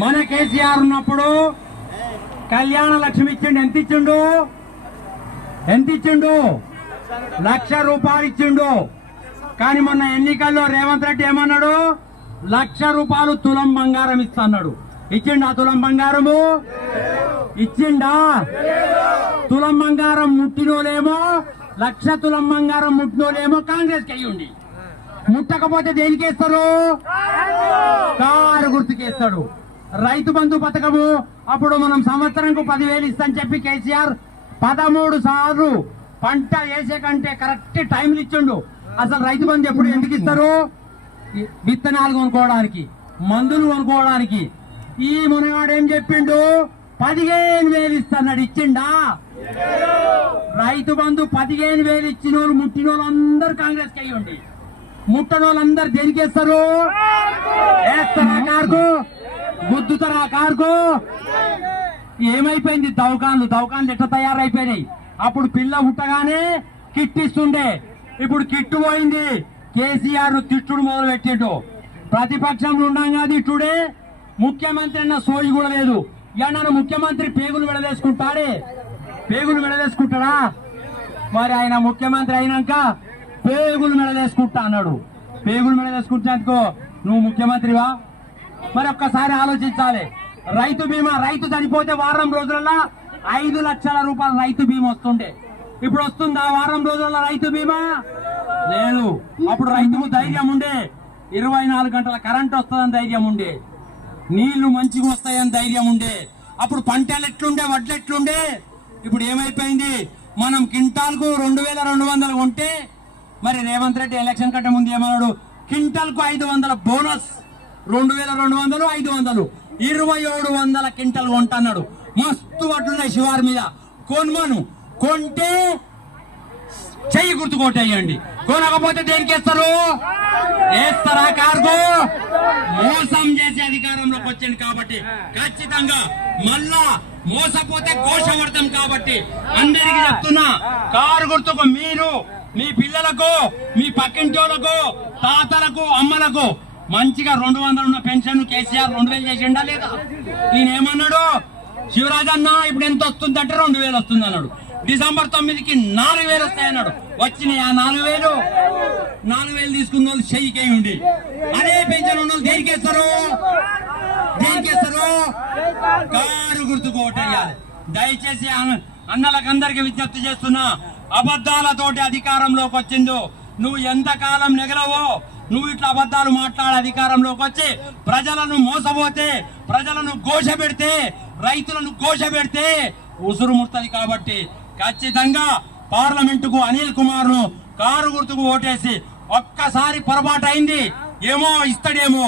మన కేసీఆర్ ఉన్నప్పుడు కళ్యాణ లక్ష్మి ఇచ్చిండు. ఎంత ఇచ్చిండు? ఎంత ఇచ్చిండు? లక్ష రూపాయలు ఇచ్చిండు. కానీ మొన్న ఎన్నికల్లో రేవంత్ రెడ్డి ఏమన్నాడు? లక్ష రూపాయలు తులం బంగారం ఇస్తాడు ఇచ్చిండా తులం బంగారము? ఇచ్చిండా? తులం బంగారం ముట్టినోలేమో లక్ష తులం బంగారం ముట్టినోలేమో కాంగ్రెస్కి అయ్యుండి. ముట్టకపోతే దేనికి వేస్తారు కారు గుర్తుకేస్తాడు. రైతు బంధు పథకము. అప్పుడు మనం సంవత్సరంకు పదివేలు ఇస్తాని చెప్పి కేసీఆర్ పదమూడు సార్లు పంట వేసే కంటే కరెక్ట్ టైంలు ఇచ్చిండు. అసలు రైతు బంధు ఎప్పుడు ఎందుకు ఇస్తారు? విత్తనాలు కొనుక్కోవడానికి మందులు కొనుక్కోవడానికి. ఈ మునగాడు ఏం చెప్పిండు? పదిహేను వేలు ఇస్తున్నాడు ఇచ్చిండా? రైతు బంధు పదిహేను వేలు ఇచ్చిన వాళ్ళు ముట్టిన వాళ్ళు అందరు కాంగ్రెస్కి అయ్యండి. ముట్టని వాళ్ళందరు దేనికి వేస్తారు వేస్తారా కార్కు? గుద్దుతారు ఆ కారుకు? ఏమైపోయింది? దవకాన్లు దవకాన్లు ఎట్లా తయారైపోయినాయి? అప్పుడు పిల్ల పుట్టగానే కిట్ ఇస్తుండే ఇప్పుడు కిట్టు పోయింది. కేసీఆర్ తిట్టుడు మొదలు పెట్టిండు ప్రతిపక్షంలో ఉండగా తిట్టుడే. ముఖ్యమంత్రి అన్న సోయి కూడా లేదు. ఇవన్న ముఖ్యమంత్రి పేగులు విడదీసుకుంటాడే పేగులు విడదీసుకుంటాడా మరి ఆయన ముఖ్యమంత్రి అయినాక పేగులు మెడదేసుకుంటా అన్నాడు. పేగులు మెడలేసుకుంటున్నందుకో నువ్వు ముఖ్యమంత్రివా? మరి ఒక్కసారి ఆలోచించాలి. రైతు బీమా రైతు చనిపోతే వారం రోజులలో ఐదు లక్షల రూపాయల రైతు బీమా వస్తుండే. ఇప్పుడు వస్తుందా వారం రోజుల రైతు బీమా? లేదు. అప్పుడు రైతుకు ధైర్యం ఉండే. ఇరవై నాలుగు గంటల కరెంట్ వస్తుందని ధైర్యం ఉండే. నీళ్ళు మంచిగా వస్తాయని ధైర్యం ఉండే. అప్పుడు పంటలు ఎట్లుండే వడ్లు ఎట్లుండే? ఇప్పుడు ఏమైపోయింది? మనం కింటాల్కు రెండు వేల రెండు వందలు కొంటే మరి రేవంత్ రెడ్డి ఎలక్షన్ కంటే ముందు ఏమన్నాడు? కింటాల్కు ఐదు వందల బోనస్. రెండు వేల రెండు వందలు ఐదు వందలు. ఇరవై ఏడు వందల కింటల్ కొంటన్నాడు. మస్తు వడ్లున్నాయి శివారి మీద. కొనుమను కొంటే చెయ్యి గుర్తు కొట్టేయండి కొనకపోతే దేనికి వేస్తారు? వేస్తారా కార్గో? మోసం చేసే అధికారంలోకి వచ్చింది కాబట్టి ఖచ్చితంగా మళ్ళా మోసపోతే కోశమర్థం కాబట్టి అందరికి చెప్తున్నా కారు గుర్తుకు మీరు మీ పిల్లలకు మీ పక్కింటోళ్ళకు తాతలకు అమ్మలకు మంచిగా రెండు వందలు ఉన్న పెన్షన్ కేసీఆర్ రెండు వేలు చేసిండా లేదా? ఈయన ఏమన్నాడు? శివరాజ్ అన్న ఇప్పుడు ఎంత వస్తుందంటే రెండు వేలు వస్తుంది అన్నాడు. డిసెంబర్ తొమ్మిదికి నాలుగు వేలు వస్తాయన్నాడు. వచ్చినాయి ఆ నాలుగు వేలు. నాలుగు వేలు తీసుకున్న వాళ్ళు చెయ్యికే ఉండి. అదే పెన్షన్ ఉన్న వాళ్ళు దేనికి వేస్తారు? దేనికి వేస్తారు? కారు గుర్తుకు ఓటేయాలి దయచేసి అన్నలకు అన్నలకందరికి విజ్ఞప్తి చేస్తున్నా అబద్ధాలతోటి అధికారంలోకి వచ్చిందో నువ్వు ఎంతకాలం నెగలవో నువ్వు ఇట్లా అబద్ధాలు మాట్లాడే అధికారంలోకి వచ్చి ప్రజలను మోసపోతే ప్రజలను ఘోష పెడితే రైతులను ఘోష పెడితే ఉసురు ముడుతుంది కాబట్టి ఖచ్చితంగా పార్లమెంటుకు అనిల్ కుమార్ను కారు గుర్తుకు ఓటేసి ఒక్కసారి పొరపాటు అయింది. ఏమో ఇస్తాడేమో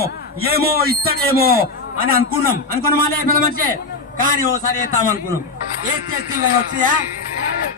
ఏమో ఇస్తాడేమో అని అనుకున్నాం. అనుకున్నామా లే పెద్ద మనిషి కానీ ఓసారి వేస్తామనుకున్నాం అనుకున్నాం. చేస్తే వచ్చియా